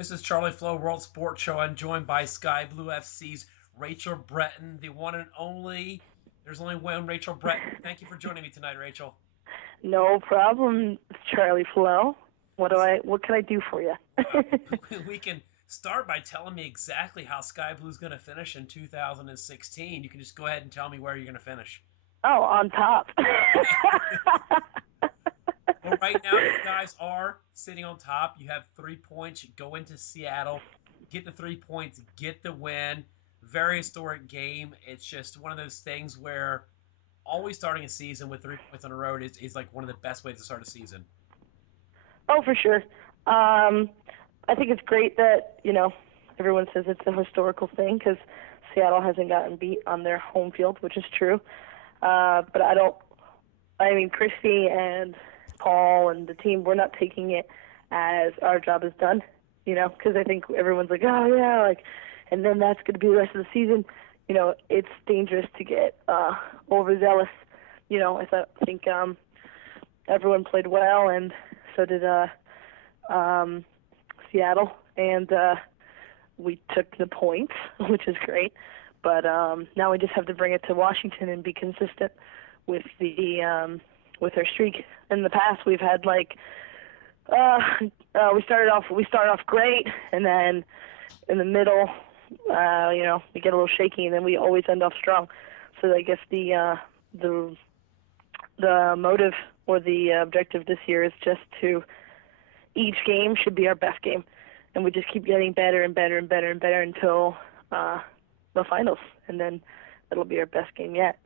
This is Charlie Flowe, World Sports Show. I'm joined by Sky Blue FC's Rachel Breton, the one and only. There's only one Rachel Breton. Thank you for joining me tonight, Rachel. No problem, Charlie Flowe. What can I do for you? We can start by telling me exactly how Sky Blue's going to finish in 2016. You can just go ahead and tell me where you're going to finish. Oh, on top. Well, right now, you guys are sitting on top. You have 3 points. You go into Seattle, get the 3 points, get the win. Very historic game. It's just one of those things where always starting a season with 3 points on the road is like one of the best ways to start a season. Oh, for sure. I think it's great that, everyone says it's a historical thing because Seattle hasn't gotten beat on their home field, which is true. But Christy and Paul and the team, we're not taking it as our job is done, because I think everyone's like, oh, yeah, and then that's going to be the rest of the season. It's dangerous to get overzealous. I think everyone played well, and so did Seattle, and we took the points, which is great. But now we just have to bring it to Washington and be consistent with with our streak. In the past, we've had we started off great, and then in the middle, we get a little shaky, and then we always end off strong. So I guess the motive or the objective this year is just to each game should be our best game, and we just keep getting better and better and better and better until the finals, and then it'll be our best game yet.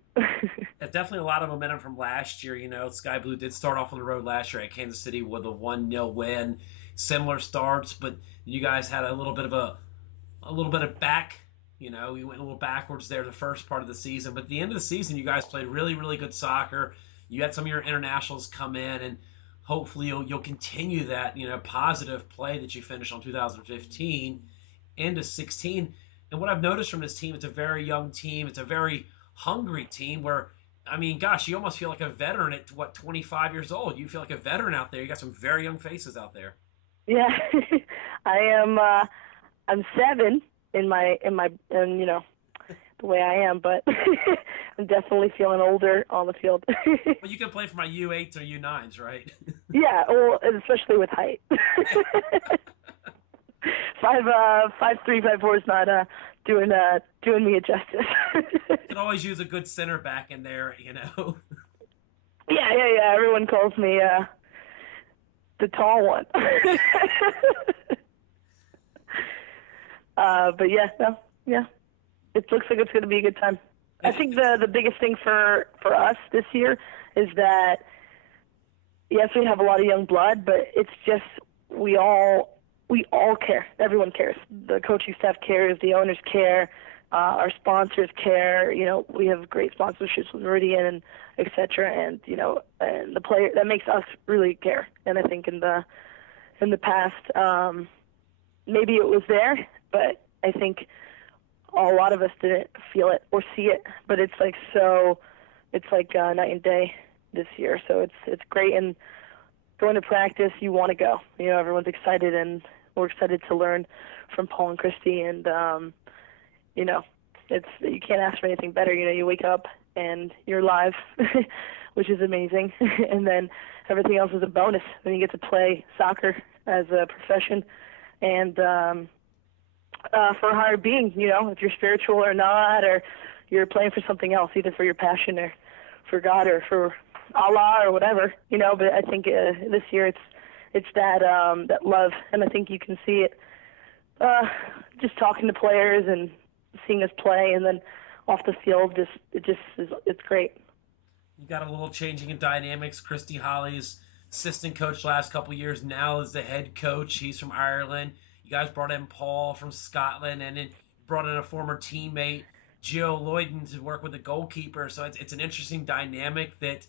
That's definitely a lot of momentum from last year. Sky Blue did start off on the road last year at Kansas City with a 1-0 win. Similar starts, but you guys had a little bit of back. We went a little backwards there the first part of the season, but at the end of the season, you guys played really, really good soccer. You had some of your internationals come in, and hopefully you'll continue that positive play that you finished on 2015 into 16. And what I've noticed from this team, it's a very young team. It's a very hungry team where, gosh, you almost feel like a veteran at 25 years old. You feel like a veteran out there. You got some very young faces out there. Yeah, I am. I'm 7 in the way I am, but I'm definitely feeling older on the field. Well, you can play for my U8s or U9s, right? Yeah, well, especially with height. 5'3", 5'4" is not doing me a justice. You can always use a good center back in there. Yeah. Everyone calls me the tall one. But yeah. It looks like it's going to be a good time. I think the biggest thing for us this year is that, yes, we have a lot of young blood, but it's just we all care. Everyone cares. The coaching staff cares. The owners care. Our sponsors care. We have great sponsorships with Meridian and et cetera. And and the player that makes us really care. And I think in the past, maybe it was there, but I think a lot of us didn't feel it or see it. But it's like night and day this year. So it's great. And going to practice, you want to go. Everyone's excited, and we're excited to learn from Paul and Christy. And it's you can't ask for anything better. You wake up and you're live, which is amazing. And then everything else is a bonus. Then you get to play soccer as a profession, and for a higher being. If you're spiritual or not, or you're playing for something else, either for your passion or for God or for Allah or whatever. But I think this year it's that love, and I think you can see it just talking to players and seeing us play, and then off the field, it's great. You got a little changing in dynamics. Christy Holly's assistant coach last couple of years, now is the head coach. He's from Ireland. You guys brought in Paul from Scotland, and then brought in a former teammate, Gio Lloyden, to work with the goalkeeper. So it's an interesting dynamic that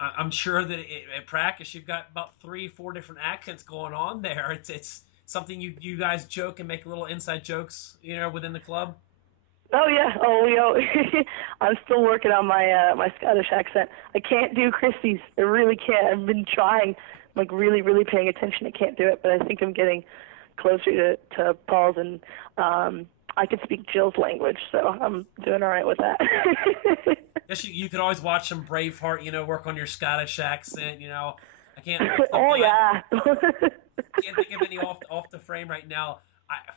I'm sure that at practice you've got about 3-4 different accents going on there. It's something you guys joke and make little inside jokes, within the club. Oh yeah. I'm still working on my Scottish accent. I can't do Christie's. I really can't. I've been trying, really, really paying attention. I can't do it, but I think I'm getting closer to Paul's, and I can speak Jill's language, so I'm doing all right with that. Guess you could always watch some Braveheart, work on your Scottish accent. I can't. Oh yeah. Can't think of any off the frame right now.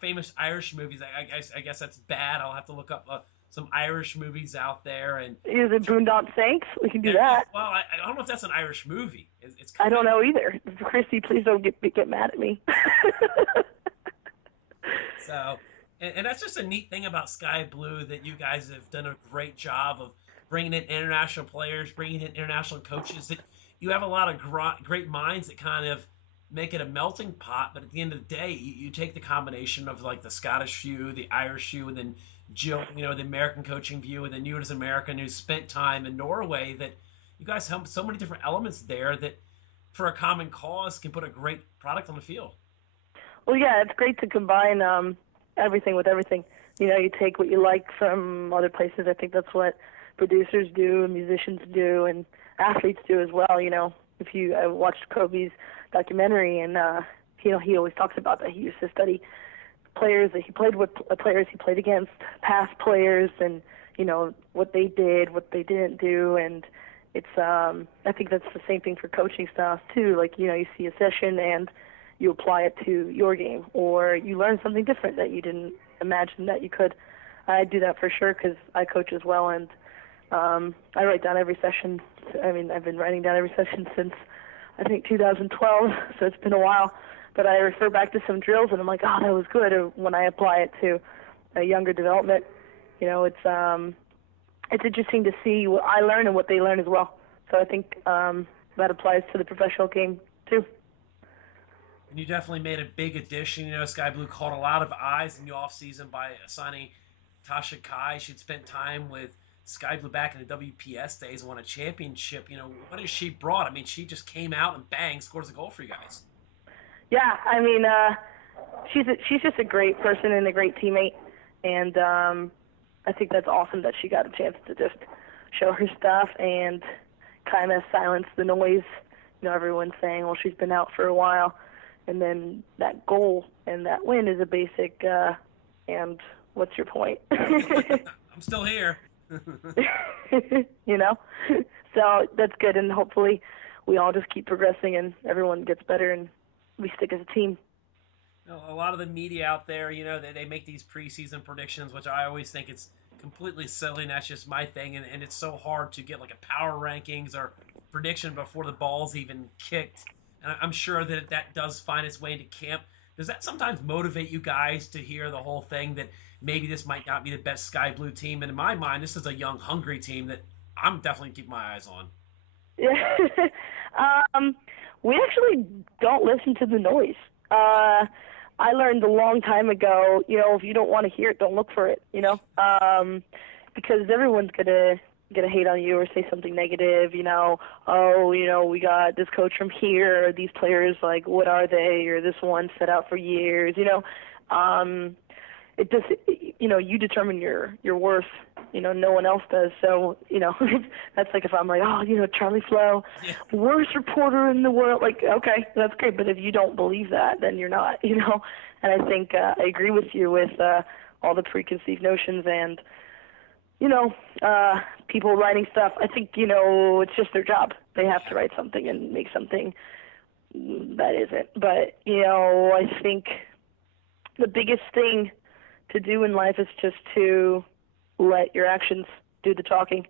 Famous Irish movies. I guess that's bad. I'll have to look up some Irish movies out there. And Is it Boondock Saints? We can do there, that. well, I don't know if that's an Irish movie. It's I don't know either. Christy, please don't get mad at me. So, and that's just a neat thing about Sky Blue, that you guys have done a great job of bringing in international players, bringing in international coaches. That you have a lot of great minds that kind of make it a melting pot. But at the end of the day, you take the combination of like the Scottish view, the Irish view, and then Jill, the American coaching view, and then you as an American who spent time in Norway. That you guys have so many different elements there that, for a common cause, can put a great product on the field. Well, yeah, it's great to combine everything with everything. You take what you like from other places. I think that's what producers do, and musicians do, and athletes do as well. If I watched Kobe's documentary, and he always talks about that. He used to study players that he played with, players he played against, past players, and what they did, what they didn't do, and it's I think that's the same thing for coaching styles too. Like you see a session and you apply it to your game, or you learn something different that you didn't imagine that you could. I do that for sure because I coach as well, and I write down every session. I mean, I've been writing down every session since I think 2012, so it's been a while. But I refer back to some drills, and I'm like, oh, that was good. Or when I apply it to a younger development, it's interesting to see what I learn and what they learn as well. So I think that applies to the professional game too. And you definitely made a big addition. Sky Blue caught a lot of eyes in the offseason by signing Tasha Kai. She'd spent time with Sky Blue back in the WPS days, won a championship. What has she brought? I mean, she just came out and bang, scores a goal for you guys. Yeah, I mean, she's just a great person and a great teammate, and I think that's awesome that she got a chance to just show her stuff and kind of silence the noise. Everyone's saying, well, she's been out for a while, and then that goal and that win is a basic, and what's your point? I'm still here. So that's good, and hopefully we all just keep progressing and everyone gets better and we stick as a team. A lot of the media out there, they make these preseason predictions, which I always think it's completely silly, and that's just my thing. And it's so hard to get like a power rankings or prediction before the ball's even kicked. And I'm sure that does find its way into camp. Does that sometimes motivate you guys to hear the whole thing that maybe this might not be the best Sky Blue team? And in my mind, this is a young, hungry team that I'm definitely keeping my eyes on. Yeah. We actually don't listen to the noise. I learned a long time ago, if you don't want to hear it, don't look for it, because everyone's going to hate on you or say something negative, we got this coach from here, or these players, like, what are they, or this one set out for years, it just, you determine your worth, no one else does. So, that's like if I'm like, Charlie Flowe, worst reporter in the world. Like, okay, that's great. But if you don't believe that, then you're not, And I think I agree with you with all the preconceived notions and, people writing stuff. I think, it's just their job. They have to write something and make something that isn't. But, I think the biggest thing to do in life is just to let your actions do the talking,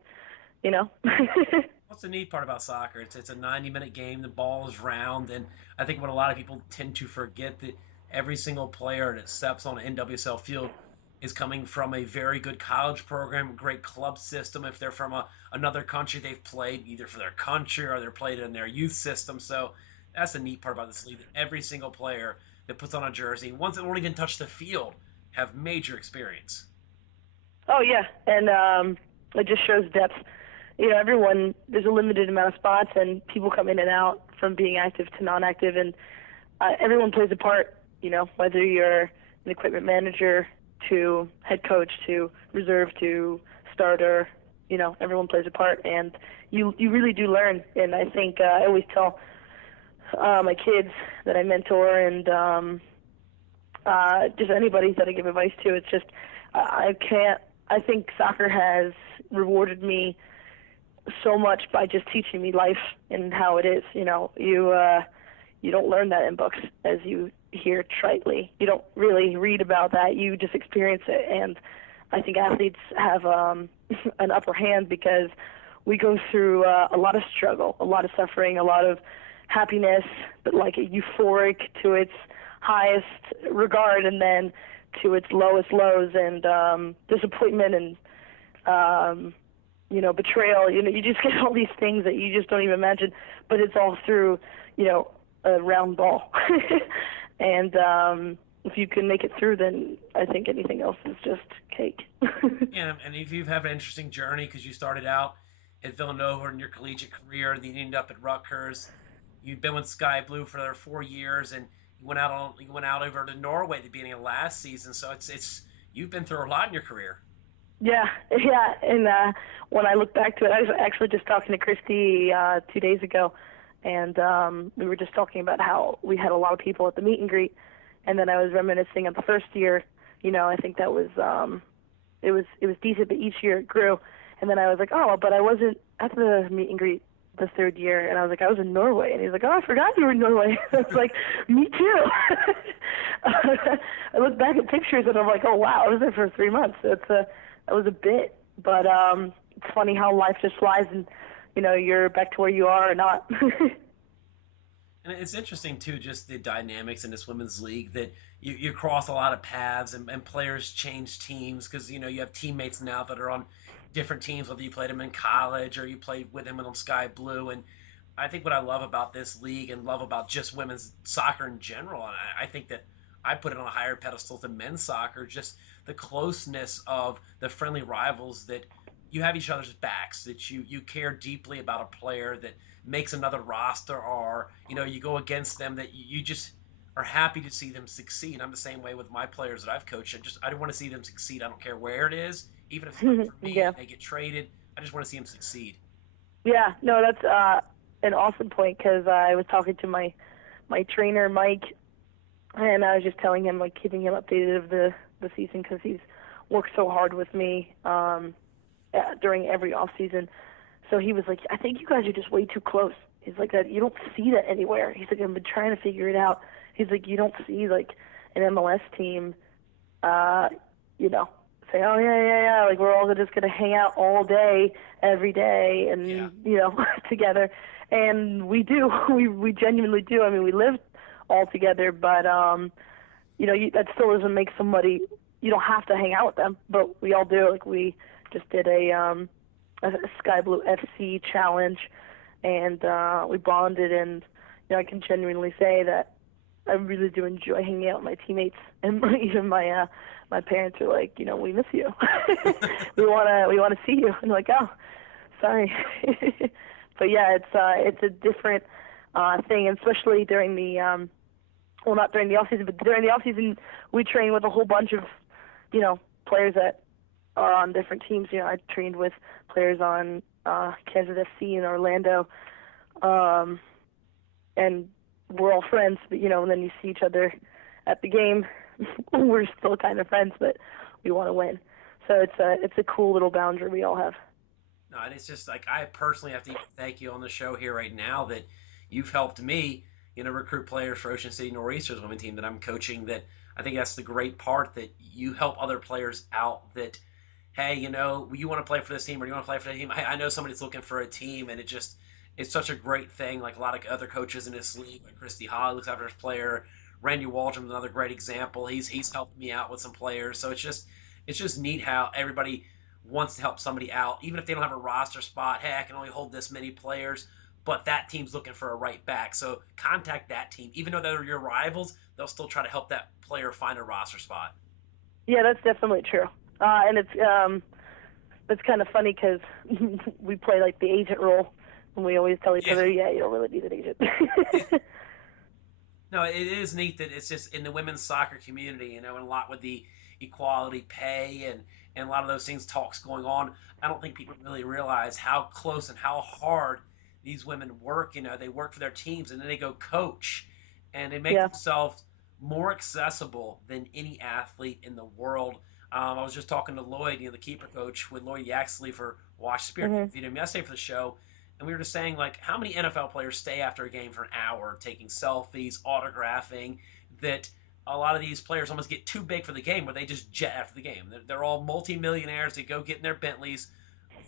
What's the neat part about soccer? It's a 90-minute game. The ball is round, and I think what a lot of people tend to forget that every single player that steps on an NWSL field is coming from a very good college program, great club system. If they're from another country, they've played either for their country or they're played in their youth system. So that's the neat part about this league, that every single player that puts on a jersey, ones that won't even touch the field, have major experience. Oh, yeah, and it just shows depth. Everyone, there's a limited amount of spots, and people come in and out from being active to non-active, and everyone plays a part, whether you're an equipment manager to head coach to reserve to starter, everyone plays a part, and you really do learn. And I think I always tell my kids that I mentor and just anybody that I give advice to. It's just I can't. I think soccer has rewarded me so much by just teaching me life and how it is. You don't learn that in books, as you hear tritely. You don't really read about that. You just experience it, and I think athletes have an upper hand because we go through a lot of struggle, a lot of suffering, a lot of happiness, but like euphoric to its highest regard, and then to its lowest lows, and disappointment, and betrayal. You just get all these things that you just don't even imagine, but it's all through a round ball. And if you can make it through, then I think anything else is just cake. Yeah, and if you've had an interesting journey because you started out at Villanova in your collegiate career, then you ended up at Rutgers. You've been with Sky Blue for 4 years, and you went out over to Norway at the beginning of last season. So it's you've been through a lot in your career. Yeah, yeah. And when I look back to it, I was actually just talking to Christy 2 days ago, and we were just talking about how we had a lot of people at the meet and greet, and then I was reminiscing of the first year. I think that was it was decent, but each year it grew. And then I was like, oh, but I wasn't at the meet and greet the third year, and I was like, I was in Norway, and he's like, oh, I forgot you were in Norway. I was like, me too. I look back at pictures and I'm like, oh wow, I was there for 3 months. That was a bit, but it's funny how life just flies, and you're back to where you are or not. And it's interesting too, just the dynamics in this women's league that you cross a lot of paths, and players change teams because you have teammates now that are on different teams, whether you played them in college or you played with them on Sky Blue. And I think what I love about this league and love about just women's soccer in general, and I think that I put it on a higher pedestal than men's soccer, just the closeness of the friendly rivals that you have each other's backs, that you care deeply about a player that makes another roster, or you go against them, that you just are happy to see them succeed. I'm the same way with my players that I've coached. I don't want to see them succeed. I don't care where it is, even if it's not for me Yeah. and they get traded. I just want to see them succeed. Yeah, no, that's an awesome point, because I was talking to my trainer Mike, and I was just telling him, like, keeping him updated of the season, because he's worked so hard with me during every off season. So he was like, I think you guys are just way too close. He's like, that you don't see that anywhere. He's like, I've been trying to figure it out. He's like, you don't see like an MLS team, you know, say, oh yeah, like we're all just gonna hang out all day, every day, and Yeah. together. And we do, we genuinely do. I mean, we live all together, but that still doesn't make somebody. You don't have to hang out with them, but we all do. Like, we just did a Sky Blue FC challenge, and we bonded, and I can genuinely say that I really do enjoy hanging out with my teammates, and even my parents are like, we miss you. we wanna see you, and like, oh, sorry. But yeah, it's a different thing, and especially during the well, not during the off season, but during the off season, we train with a whole bunch of players that are on different teams. I trained with players on Kansas FC in Orlando, and we're all friends. But and then you see each other at the game. We're still kind of friends, but we want to win. So it's a cool little boundary we all have. No, and it's just like I personally have to even thank you on the show here right now that you've helped me, recruit players for Ocean City Nor'easters women team that I'm coaching. That I think that's the great part, that you help other players out. That hey, you want to play for this team or you want to play for that team. I know somebody's looking for a team, and it's such a great thing. Like a lot of other coaches in this league, like Christy Holly looks after his player. Randy Waldrom's another great example. He's helped me out with some players. So it's just neat how everybody wants to help somebody out, even if they don't have a roster spot. Hey, I can only hold this many players, but that team's looking for a right back. So contact that team. Even though they're your rivals, they'll still try to help that player find a roster spot. Yeah, that's definitely true. And it's kind of funny because we play like the agent role, and we always tell each other, yeah, you don't really need an agent. No, it is neat that it's just in the women's soccer community, and a lot with the equality pay and a lot of those things talks going on. I don't think people really realize how close and how hard these women work. They work for their teams, and then they go coach, and they make Yeah. themselves more accessible than any athlete in the world. I was just talking to Lloyd, the keeper coach, with Lloyd Yaxley for Wash Spirit. Hmm. Interviewed him yesterday for the show, and we were just saying, like, how many NFL players stay after a game for an hour taking selfies, autographing, that a lot of these players almost get too big for the game where they just jet after the game. They're all multimillionaires. They go get in their Bentleys.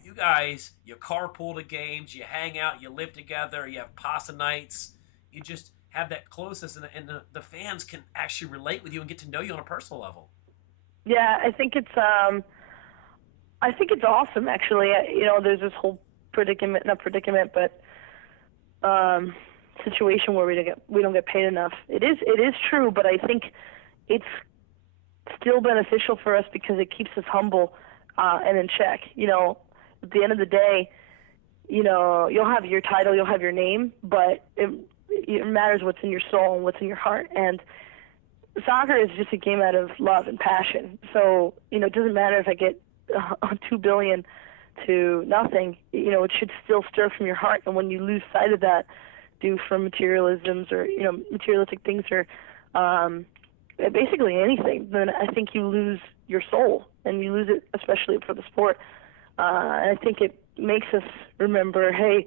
You guys, you carpool to games, you hang out, you live together, you have pasta nights. You just have that closeness, and the fans can actually relate with you and get to know you on a personal level. Yeah, I think it's awesome actually. There's this whole predicament, not predicament, but um, situation where we don't get paid enough. It is true, but I think it's still beneficial for us because it keeps us humble and in check. At the end of the day, you'll have your title, you'll have your name, but it matters what's in your soul and what's in your heart. And soccer is just a game out of love and passion. So, it doesn't matter if I get $2 billion to nothing. It should still stir from your heart. And when you lose sight of that, due from materialisms or materialistic things or basically anything, then I think you lose your soul, and you lose it especially for the sport. And I think it makes us remember, hey,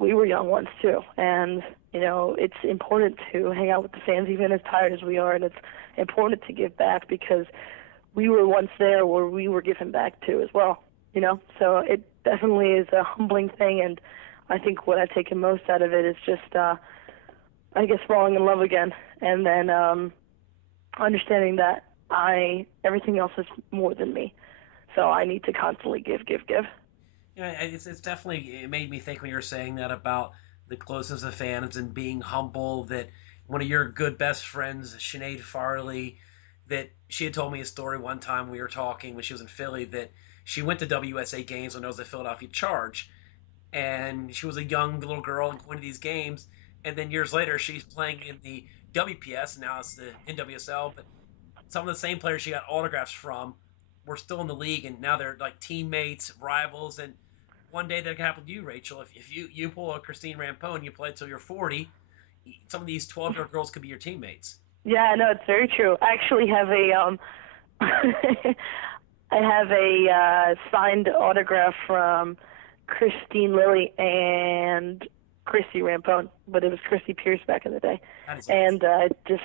we were young once too, and it's important to hang out with the fans even as tired as we are, and it's important to give back because we were once there where we were given back to as well. So it definitely is a humbling thing, and I think what I've taken most out of it is just, I guess, falling in love again, and then understanding that everything else is more than me. So I need to constantly give, give, give. It's definitely, it made me think when you were saying that about the closeness of fans and being humble, that one of your good best friends, Sinead Farley, that she had told me a story one time we were talking when she was in Philly, that she went to WSA games when it was the Philadelphia Charge, and she was a young little girl and going to these games, and then years later she's playing in the WPS, now it's the NWSL, but some of the same players she got autographs from were still in the league, and now they're like teammates, rivals, and one day that could happen to you, Rachel. If you pull a Christine Rampone, you play until you're 40, some of these 12-year-old girls could be your teammates. Yeah, no, it's very true. I actually have a I have a signed autograph from Christine Lilly and Christy Rampone, but it was Christy Pierce back in the day. That is And just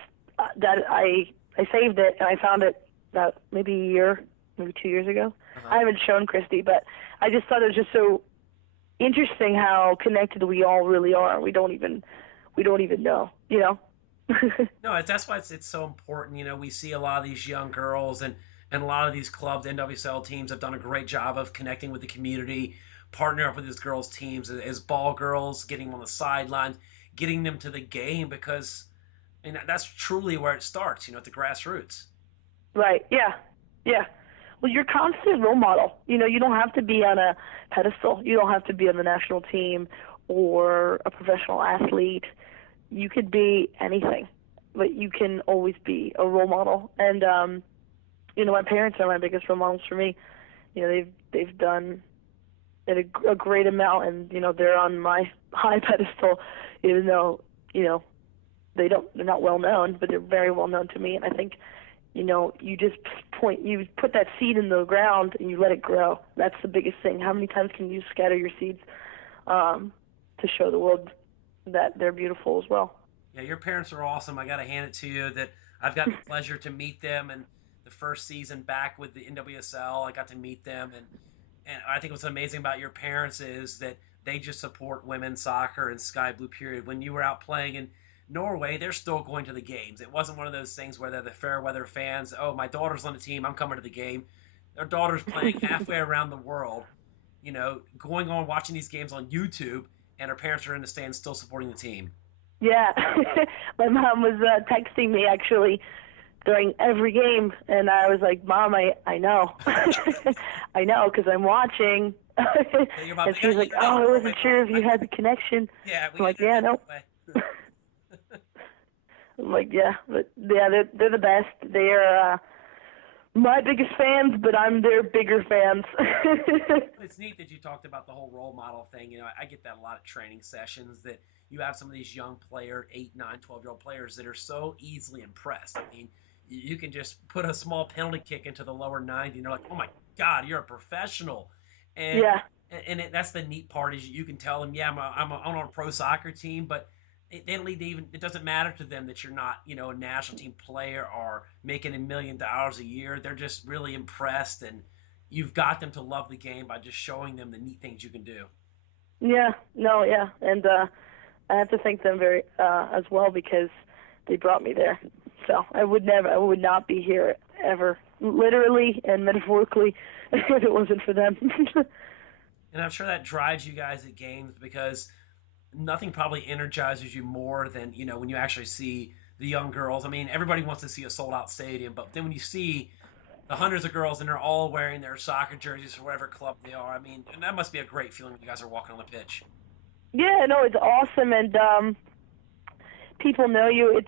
that I saved it, and I found it about maybe a year, maybe 2 years ago. uh-huh. I haven't shown Christy, but I just thought it was just so interesting how connected we all really are. We don't even know. No, that's why it's so important. We see a lot of these young girls, and a lot of these clubs, NWSL teams, have done a great job of connecting with the community, partnering up with these girls' teams as ball girls, getting them on the sidelines, getting them to the game, because that's truly where it starts, at the grassroots. Right. Yeah. Yeah. Well, you're a constant role model. You don't have to be on a pedestal. You don't have to be on the national team or a professional athlete. You could be anything, but you can always be a role model. And my parents are my biggest role models for me. They've done a great amount, and they're on my high pedestal, even though they're not well known, but they're very well known to me. And I think you just you put that seed in the ground and you let it grow. That's the biggest thing. How many times can you scatter your seeds to show the world that they're beautiful as well? Yeah, your parents are awesome. I got to hand it to you that I've got the pleasure to meet them, and the first season back with the NWSL, I got to meet them, and I think what's amazing about your parents is that they just support women's soccer and Sky Blue period. When you were out playing in Norway, they're still going to the games. It wasn't one of those things where they're the fair weather fans. Oh, my daughter's on the team, I'm coming to the game. Their daughter's playing halfway around the world, going on watching these games on YouTube, and her parents are in the stands still supporting the team. Yeah. My mom was texting me actually during every game, and I was like, Mom, I know. I know, because I'm watching. And she's like, oh, I wasn't sure if you had the connection. Yeah, I'm like, yeah, no. I'm like, yeah, but yeah, they're the best. They're my biggest fans, but I'm their bigger fans. It's neat that you talked about the whole role model thing. I get that a lot of training sessions that you have some of these young player, 8, 9, 12-year-old players that are so easily impressed. I mean, you can just put a small penalty kick into the lower 90 and they're like, oh my God, you're a professional. And Yeah. that's the neat part is you can tell them, yeah, I'm on a pro soccer team, but they don't even it doesn't matter to them that you're not a national team player or making $1 million a year. They're just really impressed, and you've got them to love the game by just showing them the neat things you can do. Yeah. No, yeah. And I have to thank them very as well because they brought me there. So I would not be here ever, literally and metaphorically, if it wasn't for them. And I'm sure that drives you guys at games because nothing probably energizes you more than when you actually see the young girls. I mean, everybody wants to see a sold out stadium, but then when you see the hundreds of girls and they're all wearing their soccer jerseys for whatever club they are, I mean, and that must be a great feeling when you guys are walking on the pitch. Yeah, no, it's awesome, and people know you.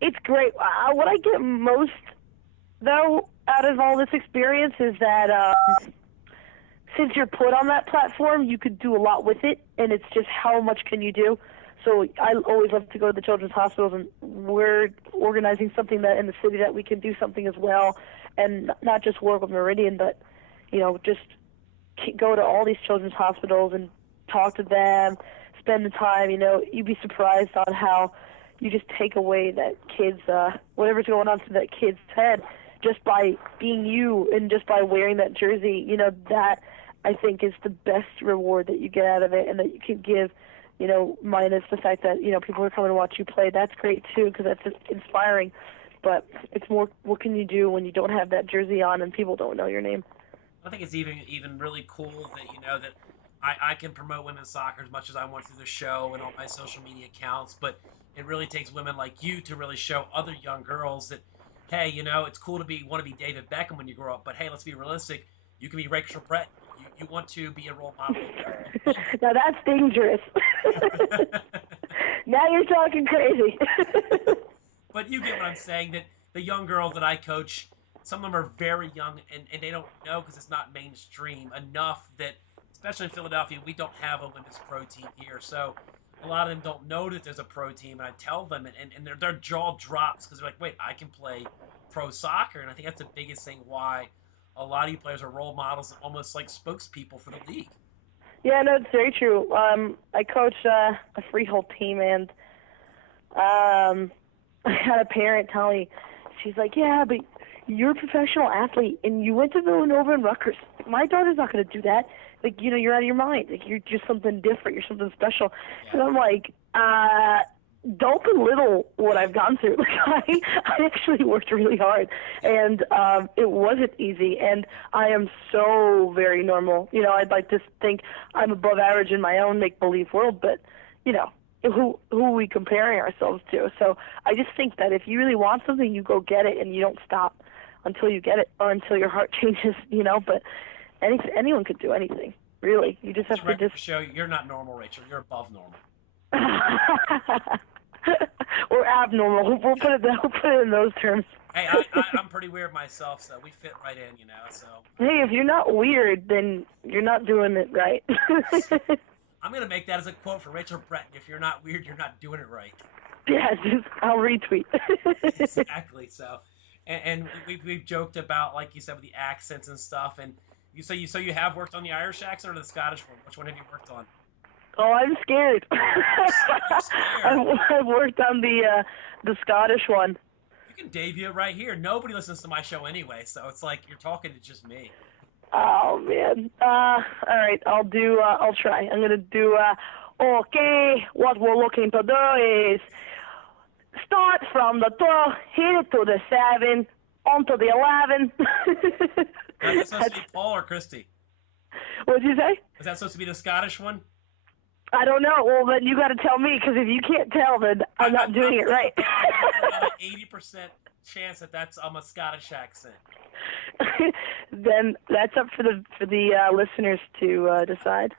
It's great. What I get most though out of all this experience is that since you're put on that platform, you could do a lot with it, and it's just how much can you do. So I always love to go to the children's hospitals, and we're organizing something that in the city that we can do something as well, and not just work with Meridian, but just go to all these children's hospitals and talk to them, spend the time. You'd be surprised on how you just take away that kid's whatever's going on to that kid's head just by being you and just by wearing that jersey. That I think is the best reward that you get out of it, and that you can give. Minus the fact that people are coming to watch you play. That's great too because that's inspiring. But it's more, what can you do when you don't have that jersey on and people don't know your name? I think it's even really cool that that I can promote women's soccer as much as I want through the show and all my social media accounts, but it really takes women like you to really show other young girls that, hey, it's cool to want to be David Beckham when you grow up, but hey, let's be realistic. You can be Rachel Breton. You want to be a role model. Now that's dangerous. Now you're talking crazy. But you get what I'm saying, that the young girls that I coach, some of them are very young and they don't know because it's not mainstream enough that, especially in Philadelphia, we don't have a women's pro team here. So a lot of them don't know that there's a pro team. And I tell them, and their jaw drops because they're like, wait, I can play pro soccer. And I think that's the biggest thing why a lot of you players are role models, almost like spokespeople for the league. Yeah, no, it's very true. I coach a freehold team, and I had a parent tell me, she's like, yeah, but you're a professional athlete, and you went to Villanova and Rutgers. My daughter's not going to do that. Like, you're out of your mind. Like, you're just something different. You're something special. Yeah. And I'm like, don't belittle what I've gone through. Like, I actually worked really hard, and it wasn't easy. And I am so very normal. I'd like to think I'm above average in my own make-believe world, but who are we comparing ourselves to? So I just think that if you really want something, you go get it, and you don't stop until you get it or until your heart changes. But anyone could do anything. Really, you just have to just show you're not normal, Rachel. You're above normal. Or abnormal. We'll put it in those terms. Hey, I'm pretty weird myself, so we fit right in, So. Hey, if you're not weird, then you're not doing it right. I'm gonna make that as a quote for Rachel Breton. If you're not weird, you're not doing it right. Yeah, I'll retweet. Exactly. So, and we've joked about, like you said, with the accents and stuff. And you have worked on the Irish accent or the Scottish one? Which one have you worked on? Oh, I'm scared. You're scared. I've worked on the Scottish one. You can debut it right here. Nobody listens to my show anyway, so it's like you're talking to just me. Oh man. All right, I'll try. I'm gonna do. Okay, what we're looking to do is start from the 2, hit it to the 7, onto the 11. Is that supposed to be Paul or Christy? What'd you say? Is that supposed to be the Scottish one? I don't know. Well, then you got to tell me, because if you can't tell, then I'm not doing it right. About an 80% chance that that's a Scottish accent. Then that's up for the listeners to decide.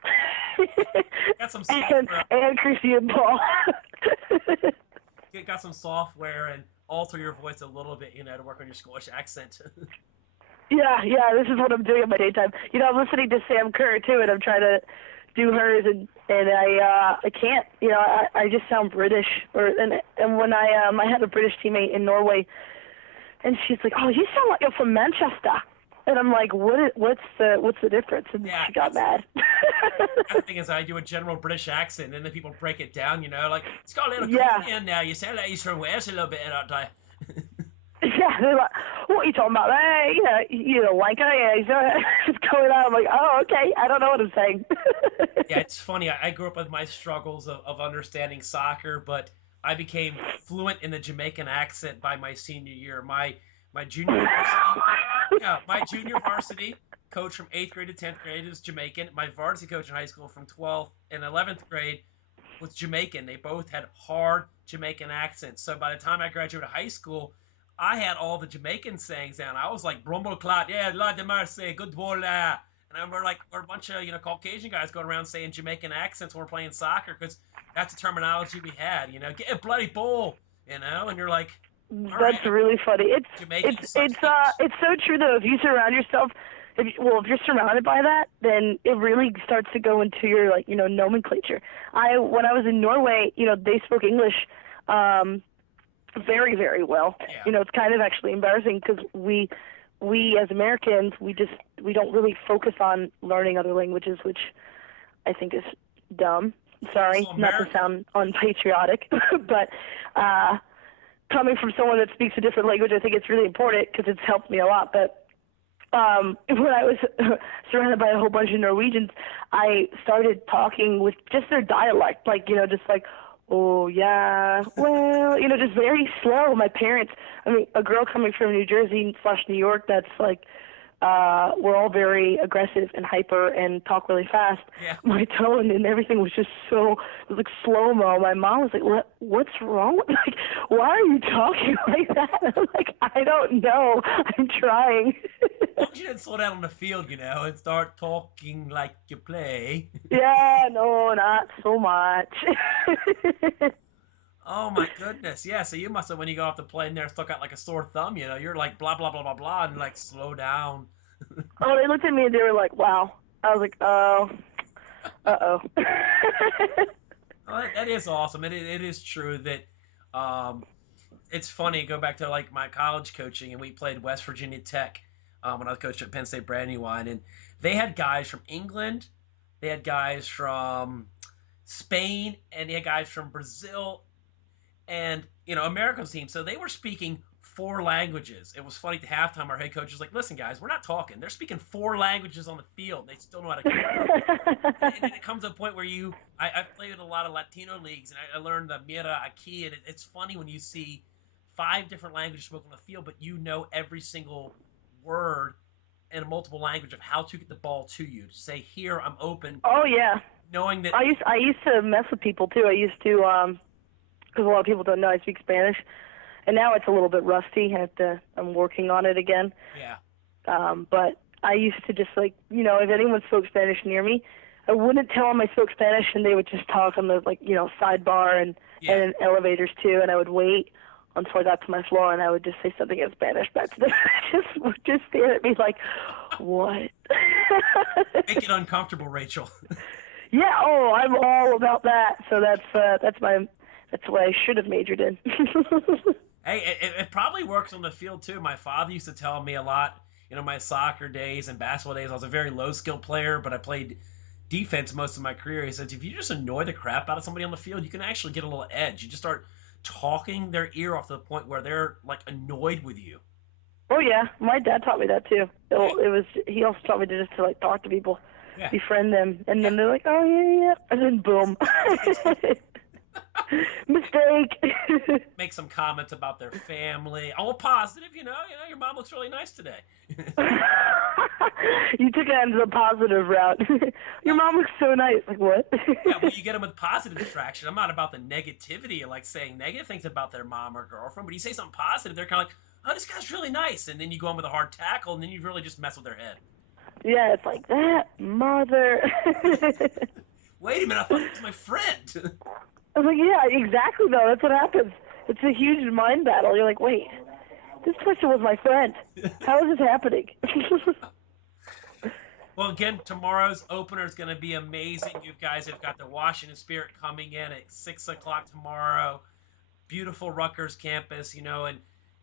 Got some and Chrissy and Paul. got some software and alter your voice a little bit, to work on your Scottish accent. Yeah, this is what I'm doing in my daytime. I'm listening to Sam Kerr too, and I'm trying to do hers, and I can't. I just sound British. And when I had a British teammate in Norway, and she's like, "Oh, you sound like you're from Manchester," and I'm like, What's the difference?" And Yeah, she got mad. the thing is, I do a general British accent, and then people break it down. Like it's got a little Yeah. coffee in there. You sound like you're from Wales a little bit, don't you? Yeah, they're like, "What are you talking about? Hey, wanker, yeah, it's going on." I'm like, "Oh, okay, I don't know what I'm saying." Yeah, it's funny. I grew up with my struggles of understanding soccer, but I became fluent in the Jamaican accent by my senior year. My junior varsity, yeah, my junior varsity coach from 8th grade to 10th grade is Jamaican. My varsity coach in high school from 12th and 11th grade was Jamaican. They both had hard Jamaican accents. So by the time I graduated high school, I had all the Jamaican sayings down. I was like Brumble Clot, yeah, La de Marseille, good boy, la. And we're a bunch of Caucasian guys going around saying Jamaican accents when we're playing soccer because that's the terminology we had. Get a bloody ball, and you're like, all right, That's really funny. Jamaican sucks dicks. It's so true though. If you surround yourself, if you're surrounded by that, then it really starts to go into your nomenclature. When I was in Norway, they spoke English very, very well. Yeah, It's kind of actually embarrassing because we as Americans, we don't really focus on learning other languages, which I think is dumb. Sorry, also not to America. sound unpatriotic, but coming from someone that speaks a different language, I think it's really important because it's helped me a lot. But when I was surrounded by a whole bunch of Norwegians, I started talking with just their dialect, just like, "Oh yeah, well," just very slow. My parents, a girl coming from New Jersey / New York, that's like, we're all very aggressive and hyper and talk really fast. Yeah. My tone and everything was just it was like slow mo. My mom was like, "What's wrong with like, why are you talking like that?" I'm like, "I don't know. I'm trying." Why don't you then slow down on the field, and start talking like you play? Yeah, no, not so much. Oh my goodness. Yeah, so you must have when you go off the plane there stuck out like a sore thumb, you're like blah blah blah blah blah and like slow down. Oh, they looked at me and they were like, "Wow." I was like, "Oh, uh-oh." Oh, that is awesome. It is true that um it's funny, go back to like my college coaching and we played West Virginia Tech when I was coaching at Penn State Brandywine and they had guys from England, they had guys from Spain, and they had guys from Brazil and America's team. So they were speaking four languages. It was funny at halftime. Our head coach was like, "Listen, guys, we're not talking. They're speaking four languages on the field. They still know how to communicate." And it comes to a point where I've played with a lot of Latino leagues, and I learned the Mira Aquí, and it's funny when you see five different languages spoken on the field, but you know every single word in a multiple language of how to get the ball to you. To say, "Here, I'm open," Oh yeah. knowing that. I used to mess with people too. I used to because a lot of people don't know I speak Spanish, and now it's a little bit rusty. I'm working on it again. Yeah. But I used to just if anyone spoke Spanish near me, I wouldn't tell them I spoke Spanish, and they would just talk on the sidebar Yeah. and in elevators too, and I would wait until I got to my floor, and I would just say something in Spanish back to them. just stare at me like, "What?" Make it uncomfortable, Rachel. Yeah. Oh, I'm all about that. So that's what I should have majored in. Hey, it probably works on the field too. My father used to tell me a lot, my soccer days and basketball days. I was a very low skill player, but I played defense most of my career. He said, if you just annoy the crap out of somebody on the field, you can actually get a little edge. You just start talking their ear off to the point where they're like annoyed with you. Oh yeah, my dad taught me that too. He also taught me to like talk to people, Yeah. befriend them, and Yeah. then they're like, "Oh yeah, yeah," and then boom, mistake. Make some comments about their family. All positive, your mom looks really nice today. You took it into the positive route. Your mom looks so nice. Like what? Yeah, well, you get them with positive distraction. I'm not about the negativity, like saying negative things about their mom or girlfriend, but you say something positive, they're kind of like, "Oh, this guy's really nice," and then you go in with a hard tackle, and then you really just mess with their head. Yeah, it's like that, mother. Wait a minute, I thought he was my friend. I was like, yeah, exactly though. That's what happens. It's a huge mind battle. You're like, wait, this person was my friend. How is this happening? Well, again, tomorrow's opener is going to be amazing. You guys have got the Washington Spirit coming in at 6 o'clock tomorrow. Beautiful Rutgers campus, and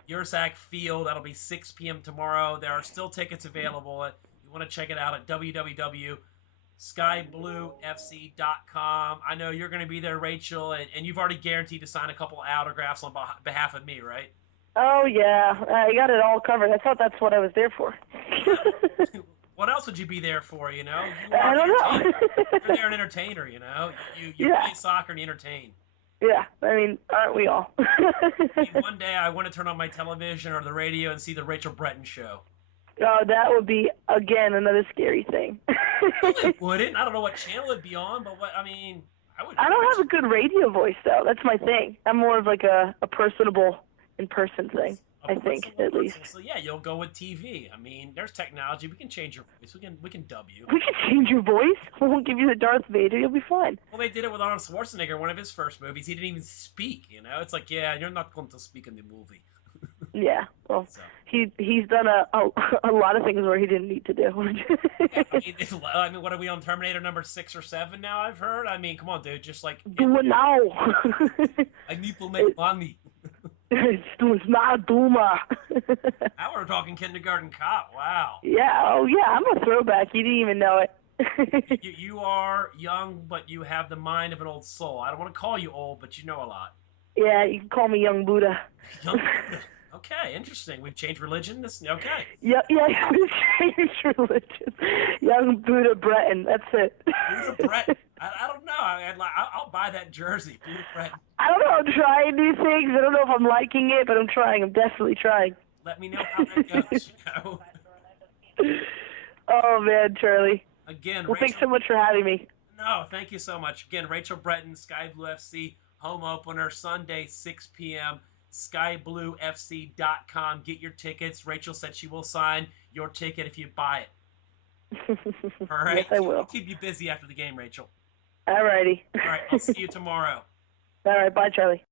Yursak Field. That'll be 6 p.m. tomorrow. There are still tickets available. You want to check it out at www.skybluefc.com. I know you're going to be there, Rachel, and you've already guaranteed to sign a couple autographs on behalf of me, right? Oh, yeah. I got it all covered. I thought that's what I was there for. What else would you be there for, You are I don't know. You're there an entertainer, You play soccer and you entertain. Yeah, I mean, aren't we all? One day I want to turn on my television or the radio and see the Rachel Breton show. Oh, that would be, again, another scary thing. It wouldn't. I don't know what channel it'd be on, but I would. I don't have a good radio voice, though. That's my thing. I'm more of like a personable in-person thing, I think, at least. So, yeah, you'll go with TV. There's technology. We can change your voice. We can dub you. We can change your voice. We won't give you the Darth Vader. You'll be fine. Well, they did it with Arnold Schwarzenegger, one of his first movies. He didn't even speak, It's like, yeah, you're not going to speak in the movie. Yeah, well, so. He's done a lot of things where he didn't need to do. Yeah, what are we on, Terminator number 6 or 7 now, I've heard? Come on, dude, just like... Do it now! I need to make money. It's not Duma. Now we're talking Kindergarten Cop, wow. Yeah, oh yeah, I'm a throwback. You didn't even know it. You are young, but you have the mind of an old soul. I don't want to call you old, but you know a lot. Yeah, you can call me Young Buddha. Young Buddha. Okay, interesting. We've changed religion. Okay. Yeah, we've changed religion. Young Buddha Breton. That's it. Buddha Breton. I don't know. I'll buy that jersey. Buddha Breton. I don't know. I'm trying new things. I don't know if I'm liking it, but I'm trying. I'm definitely trying. Let me know how that goes. Oh man, Charlie. Again, well, thanks so much for having me. No, thank you so much. Again, Rachel Breton, Sky Blue FC home opener Sunday, 6 p.m. skybluefc.com. Get your tickets. Rachel said she will sign your ticket if you buy it. All right. Yes, I will. We'll keep you busy after the game, Rachel. All righty. All right. I'll see you tomorrow. All right. Bye, Charlie.